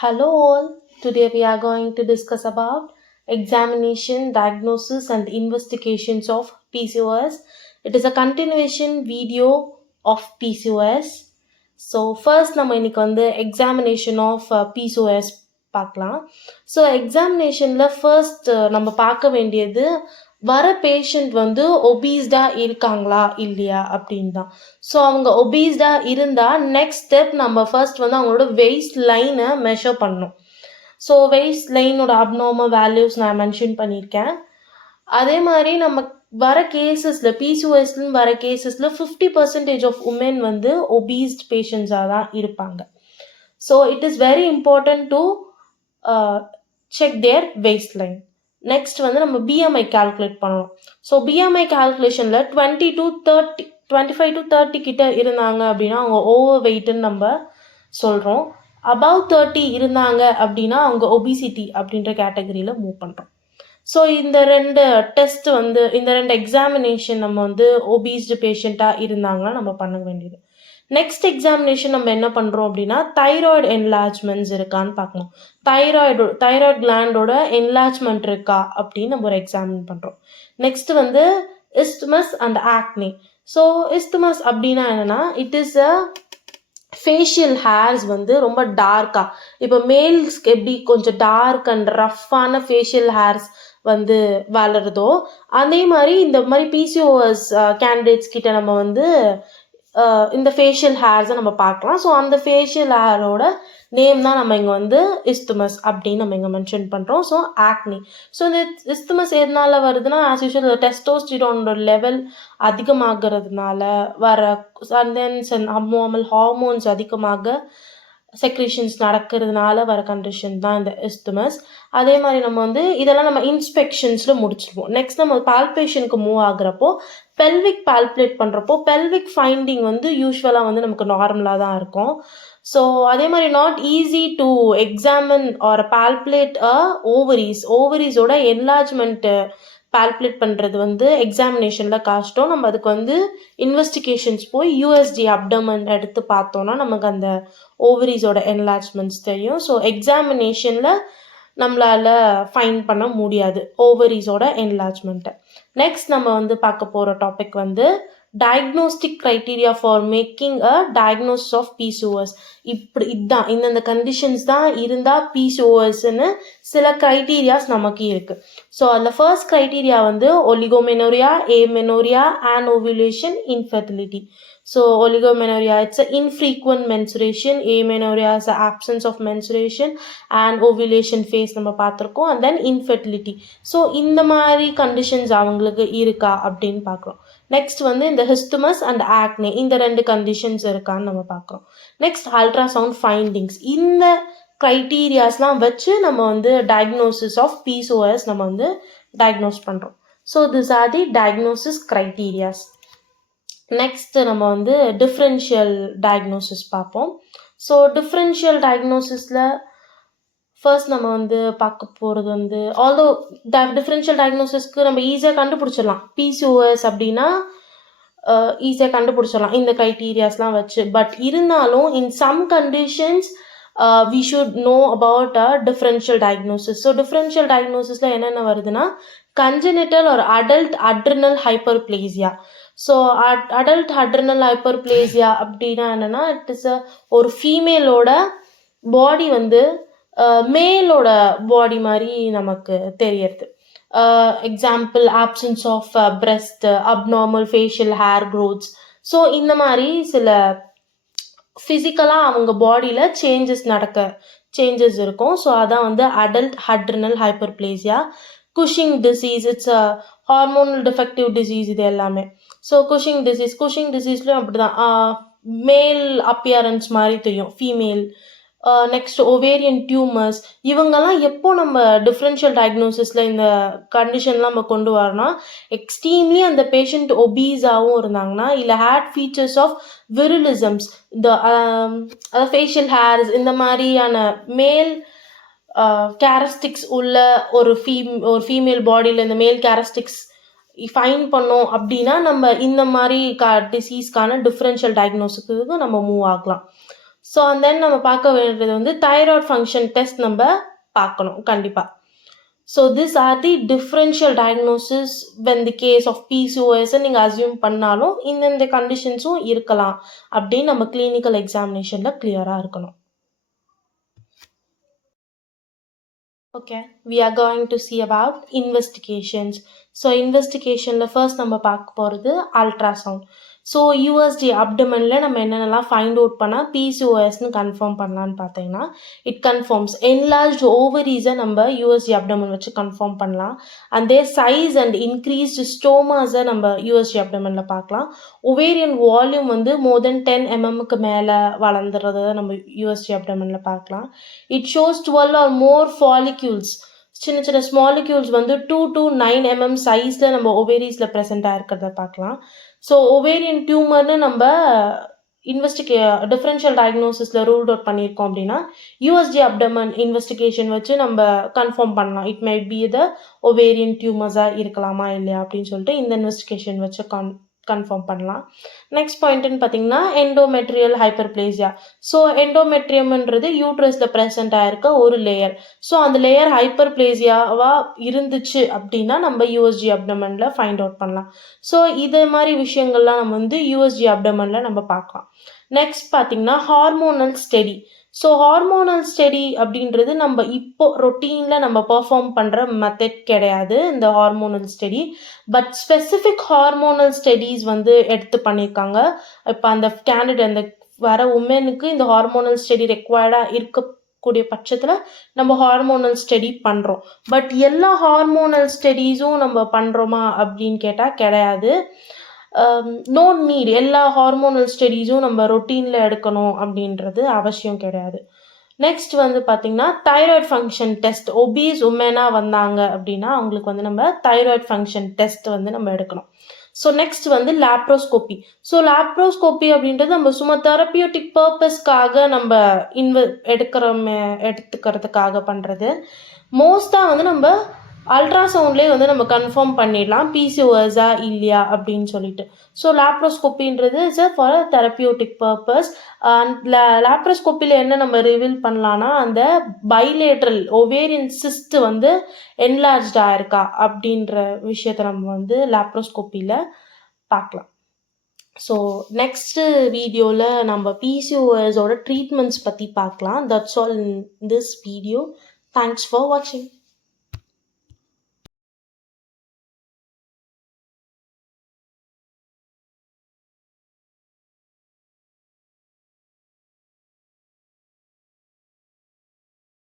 Hello all. Today we are going to discuss about examination, diagnosis and investigations of PCOS. It is a continuation video of PCOS. So first நம்ம இன்னைக்கு வந்து examination of PCOS பார்க்கலாம். So எக்ஸாமினேஷனில் first நம்ம பார்க்க வேண்டியது வர patient வந்து ஒபீஸ்டாக இருக்காங்களா இல்லையா அப்படின்னு தான். ஸோ அவங்க ஒபீஸ்டாக இருந்தால் நெக்ஸ்ட் ஸ்டெப் நம்ம ஃபர்ஸ்ட் வந்து அவங்களோட வெயிஸ்ட் லைனை மெஷர் பண்ணணும். ஸோ வெயிஸ்ட் லைனோட அப்நார்மல் வேல்யூஸ் நான் மென்ஷன் பண்ணியிருக்கேன். அதே மாதிரி நம்ம வர கேசஸில் பிசிஓஎஸ்லன்னு வர கேசஸில் 50% ஆஃப் உமன் வந்து ஒபீஸ்ட் பேஷண்ட்ஸாக தான் இருப்பாங்க. So it is very important to check their waist line. Next வந்து நம்ம பிஎம்ஐ கால்குலேட் பண்ணணும். ஸோ பிஎம்ஐ கால்குலேஷனில் 25 to 30 கிட்ட இருந்தாங்க அப்படின்னா அவங்க ஓவர் வெயிட்டுன்னு நம்ம சொல்கிறோம். அபவ் 30 இருந்தாங்க அப்படின்னா அவங்க ஒபிசிட்டி அப்படின்ற கேட்டகரியில் மூவ் பண்ணுறோம். ஸோ இந்த ரெண்டு டெஸ்ட் வந்து இந்த ரெண்டு எக்ஸாமினேஷன் நம்ம வந்து ஒபீஸ்டு பேஷண்ட்டாக இருந்தாங்கன்னா நம்ம பண்ண வேண்டியது. நெக்ஸ்ட் எக்ஸாமினேஷன் நம்ம என்ன பண்ணுறோம் அப்படின்னா தைராய்டு என்லார்ஜ்மெண்ட்ஸ் இருக்கான்னு பார்க்கணும். தைராய்டு கிளாண்டோட என்லார்ஜ்மெண்ட் இருக்கா அப்படின்னு நம்ம ஒரு எக்ஸாமின் பண்ணுறோம். நெக்ஸ்ட் வந்து isthmus and acne. So isthmus அப்படின்னா என்னென்னா it is a facial hairs வந்து ரொம்ப டார்க்காக, இப்போ மேல்ஸ்க்கு எப்படி கொஞ்சம் டார்க் அண்ட் ரஃப்பான ஃபேஷியல் ஹேர்ஸ் வந்து வளருதோ அதே மாதிரி இந்த மாதிரி பிசிஓஎஸ் கேண்டிடேட்ஸ் கிட்ட நம்ம வந்து இந்த ஃபேஷியல் ஹேர்ஸை நம்ம பார்க்கலாம். ஸோ அந்த ஃபேஷியல் ஹேரோட நேம் தான் நம்ம இங்கே வந்து இஸ்துமஸ் அப்படின்னு நம்ம இங்கே மென்ஷன் பண்ணுறோம். ஸோ ஆக்னி. ஸோ இந்த இஸ்துமஸ் எதனால வருதுன்னா ஆஸ் யூஷுவல் டெஸ்டோஸ்டிரானோட லெவல் அதிகமாகிறதுனால வர சண்டன்ஸ் அண்ட் அப்நார்மல் ஹார்மோன்ஸ் அதிகமாக செக்ரேஷன்ஸ் நடக்கிறதுனால வர கண்டிஷன் தான் இந்த இஸ்துமஸ். அதே மாதிரி நம்ம வந்து இதெல்லாம் நம்ம இன்ஸ்பெக்ஷன்ஸில் முடிச்சிருப்போம். நெக்ஸ்ட் நம்ம பால்பேஷனுக்கு மூவ் ஆகுறப்போ பெல்விக் பால்பேட் பண்ணுறப்போ பெல்விக் ஃபைண்டிங் வந்து யூஸ்வலாக வந்து நமக்கு நார்மலாக தான் இருக்கும். ஸோ அதே மாதிரி not easy to examine or palpate ஓவரீஸோட என்லார்ஜ்மெண்ட்டு பால்பேட் பண்ணுறது வந்து எக்ஸாமினேஷனில் கஷ்டம். நம்ம அதுக்கு வந்து இன்வெஸ்டிகேஷன்ஸ் போய் யூஎஸ்டி அப்டமன் எடுத்து பார்த்தோன்னா நமக்கு அந்த ஓவரீஸோட என்லார்ஜ்மெண்ட்ஸ் தெரியும். ஸோ எக்ஸாமினேஷனில் நம்மளால் ஃபைண்ட் பண்ண முடியாது ஓவரீஸோட என்லார்ஜ்மெண்ட்டை. நெக்ஸ்ட் நம்ம வந்து பார்க்க போகிற டாபிக் வந்து diagnostic criteria for making a diagnosis of PCOS. இதுதான் இந்தந்த கண்டிஷன்ஸ் தான் இருந்தால் பிசிஓஎஸ்ன்னு சில க்ரைட்டீரியாஸ் நமக்கு இருக்குது. ஸோ அதில் ஃபர்ஸ்ட் க்ரைட்டீரியா வந்து ஒலிகோமெனோரியா, ஏமெனோரியா, ஆனோவுலேஷன், infertility. So oligomenorrhea, it's an infrequent menstruation. Amenorrhea is the absence of menstruation and ovulation phase நம்ம பார்த்துருக்கோம். And then infertility. ஸோ இந்த மாதிரி கண்டிஷன்ஸ் அவங்களுக்கு இருக்கா அப்படின்னு பார்க்குறோம். நெக்ஸ்ட் வந்து இந்த ஹிஸ்துமஸ் அண்ட் ஆக்னே இந்த ரெண்டு கண்டிஷன்ஸ் இருக்கான்னு நம்ம பார்க்குறோம். Next ultrasound findings. இந்த க்ரைட்டீரியாஸ்லாம் வச்சு நம்ம வந்து டயக்னோசிஸ் ஆஃப் பிசிஓஎஸ் நம்ம வந்து டயக்னோஸ் பண்ணுறோம். So this are the diagnosis criterias. Next நம்ம வந்து டிஃப்ரென்ஷியல் டயக்னோசிஸ் பார்ப்போம். ஸோ டிஃப்ரென்ஷியல் டயக்னோசிஸில் ஃபர்ஸ்ட் நம்ம வந்து பார்க்க போகிறது வந்து ஆல்தோ டிஃப்ரென்ஷியல் டயக்னோசிஸ்க்கு நம்ம ஈஸியாக கண்டுபிடிச்சிடலாம். பிசிஓஎஸ் அப்படின்னா ஈஸியாக கண்டுபிடிச்சிடலாம் இந்த க்ரைட்டீரியாஸ்லாம் வச்சு. பட் இருந்தாலும் in some conditions we should know about a differential diagnosis. So differential diagnosisல என்னென்ன வருதுன்னா congenital or adult adrenal hyperplasia. So adult adrenal hyperplasia அப்படின்னா என்னென்னா இட் இஸ் ஒரு ஃபீமேலோட பாடி வந்து மேலோட பாடி மாதிரி நமக்கு தெரியறது. Example absence of breast, abnormal facial hair growths. So இந்த மாதிரி சில ஃபிசிக்கலாக அவங்க பாடியில் சேஞ்சஸ் இருக்கும். ஸோ அதான் வந்து adult adrenal hyperplasia. குஷிங் disease, it's a hormonal defective disease. இது எல்லாமே. ஸோ குஷிங் டிசீஸ்லையும் அப்படி தான் மேல் அப்பியரன்ஸ் மாதிரி தெரியும் ஃபீமேல். Next ovarian tumours. இவங்கெல்லாம் எப்போ நம்ம டிஃப்ரென்ஷியல் டயக்னோசிஸில் இந்த கண்டிஷன்லாம் நம்ம கொண்டு வரோன்னா எக்ஸ்ட்ரீம்லி அந்த பேஷண்ட் ஒபீஸாகவும் இருந்தாங்கன்னா இல்லை ஹேட் ஃபீச்சர்ஸ் ஆஃப் விரிலிசம்ஸ், இந்த ஃபேஷியல் ஹேர்ஸ், இந்த மாதிரியான மேல் கேரஸ்டிக்ஸ் உள்ள ஒரு ஃபீமேல் பாடியில் இந்த மேல் கேரஸ்டிக்ஸ் ஃபைன் பண்ணோம் அப்படின்னா நம்ம இந்த மாதிரி டிசீஸ்க்கான டிஃப்ரென்ஷியல் டயக்னோசிஸுக்கு நம்ம மூவ் ஆகலாம். ஸோ அண்ட் தென் நம்ம பார்க்க வேண்டியது வந்து தைராய்டு ஃபங்க்ஷன் டெஸ்ட் நம்ம பார்க்கணும் கண்டிப்பாக. So this are the differential diagnosis when the case of PCOS நீங்கள் அசியூம் பண்ணாலும் இந்த கண்டிஷன்ஸும் இருக்கலாம் அப்படின்னு நம்ம கிளினிக்கல் எக்ஸாமினேஷனில் கிளியராக இருக்கணும். Okay, we are going to see about investigations. So investigationல first நம்ம பார்க்க போகிறது ultrasound. ஸோ யூஎஸ்டி அப்டமனில் நம்ம என்னென்னலாம் ஃபைண்ட் அவுட் பண்ணால் பிசிஓஎஸ்ன்னு கன்ஃபார்ம் பண்ணலான்னு பார்த்தீங்கன்னா இட் கன்ஃபார்ம்ஸ் என்லார்ஜ் ஓவரீஸை நம்ம யூஎஸ்டி அப்டமன் வச்சு கன்ஃபார்ம் பண்ணலாம். அதே சைஸ் அண்ட் இன்க்ரீஸ்டு ஸ்டோமாஸை நம்ம யூஎஸ்டி அப்டமனில் பார்க்கலாம். ஒவேரியன் வால்யூம் வந்து மோர் தென் 10 mmக்கு மேலே வளர்ந்துறத நம்ம யூஎஸ்டி அப்டமனில் பார்க்கலாம். It shows 12 or more follicles, சின்ன சின்ன ஸ்மாலிக்யூல்ஸ் வந்து 2 to 9 mm சைஸில் நம்ம ஒவேரிஸில் ப்ரெசென்ட்டாக இருக்கிறத பார்க்கலாம். ஸோ ஒவேரியன் டியூமர்னு நம்ம டிஃபரன்ஷியல் டயக்னோசிஸில் ரூல்ட் அவுட் பண்ணியிருக்கோம் அப்படின்னா யூஎஸ்டி அப்டமன் இன்வெஸ்டிகேஷன் வச்சு நம்ம கன்ஃபார்ம் பண்ணலாம். It might be the ovarian டியூமர்ஸாக இருக்கலாமா இல்லையா அப்படின்னு சொல்லிட்டு இந்த இன்வெஸ்டிகேஷன் வச்சு கன்ஃபார்ம் பண்ணலாம். நெக்ஸ்ட் பாயிண்ட்னு பார்த்தீங்கன்னா எண்டோமெட்ரியல் ஹைப்பர்பிளேசியா. ஸோ எண்டோமெட்ரியம்ன்றது யூட்ரஸில் ப்ரெசென்ட் ஆயிருக்க ஒரு லேயர். ஸோ அந்த லேயர் ஹைப்பர்பிளேசியாவாக இருந்துச்சு அப்படின்னா நம்ம யூஎஸ்ஜி அப்டமனில் ஃபைண்ட் அவுட் பண்ணலாம். ஸோ இதே மாதிரி விஷயங்கள்லாம் நம்ம வந்து யூஎஸ்ஜி அப்டமனில் நம்ம பார்க்கலாம். நெக்ஸ்ட் பார்த்தீங்கன்னா hormonal study. So hormonal study அப்படின்றது நம்ம இப்போ ரொட்டீனில் நம்ம பர்ஃபார்ம் பண்ணுற மெத்தட் கிடையாது இந்த hormonal study. But specific hormonal studies வந்து எடுத்து பண்ணியிருக்காங்க. இப்போ அந்த கேண்டிடேட் அந்த வர உமனுக்கு இந்த ஹார்மோனல் ஸ்டடி ரெக்வயர்டாக இருக்கக்கூடிய பட்சத்தில் நம்ம ஹார்மோனல் ஸ்டடி பண்ணுறோம். பட் எல்லா ஹார்மோனல் ஸ்டடீஸும் நம்ம பண்ணுறோமா அப்படின்னு கேட்டால் கிடையாது. நோ நீட் எல்லா ஹார்மோனல் ஸ்டடீஸும் நம்ம ரொட்டீனில் எடுக்கணும் அப்படின்றது அவசியம் கிடையாது. நெக்ஸ்ட் வந்து பார்த்திங்கன்னா தைராய்டு ஃபங்க்ஷன் டெஸ்ட். ஒபீஸ் உமனாக வந்தாங்க அப்படின்னா அவங்களுக்கு வந்து நம்ம தைராய்டு ஃபங்க்ஷன் டெஸ்ட் வந்து நம்ம எடுக்கணும். ஸோ நெக்ஸ்ட் வந்து லேப்ரோஸ்கோப்பி. ஸோ லேப்ரோஸ்கோப்பி அப்படின்றது நம்ம சும்மா தெரப்பியூட்டிக் பர்பஸ்க்காக நம்ம எடுத்துக்கிறதுக்காக பண்ணுறது. மோஸ்ட்டாக வந்து நம்ம அல்ட்ராசவுண்ட்லேயே வந்து நம்ம கன்ஃபார்ம் பண்ணிடலாம் பிசிஓஎஸா இல்லையா அப்படின்னு சொல்லிட்டு. ஸோ லேப்ரோஸ்கோப்பின்றது இஸ் ஃபார் தெரப்பியூட்டிக் பர்பஸ். லேப்ரோஸ்கோப்பியில் என்ன நம்ம ரிவீல் பண்ணலான்னா அந்த பைலேட்ரல் ஒவேரியன் சிஸ்ட் வந்து என்லார்ஜ்டாக இருக்கா அப்படின்ற விஷயத்தை நம்ம வந்து லேப்ரோஸ்கோப்பியில் பார்க்கலாம். ஸோ நெக்ஸ்ட்டு வீடியோவில் நம்ம பிசிஓஎஸோட ட்ரீட்மெண்ட்ஸ் பற்றி பார்க்கலாம். That's all in this video. Thanks for வாட்சிங்.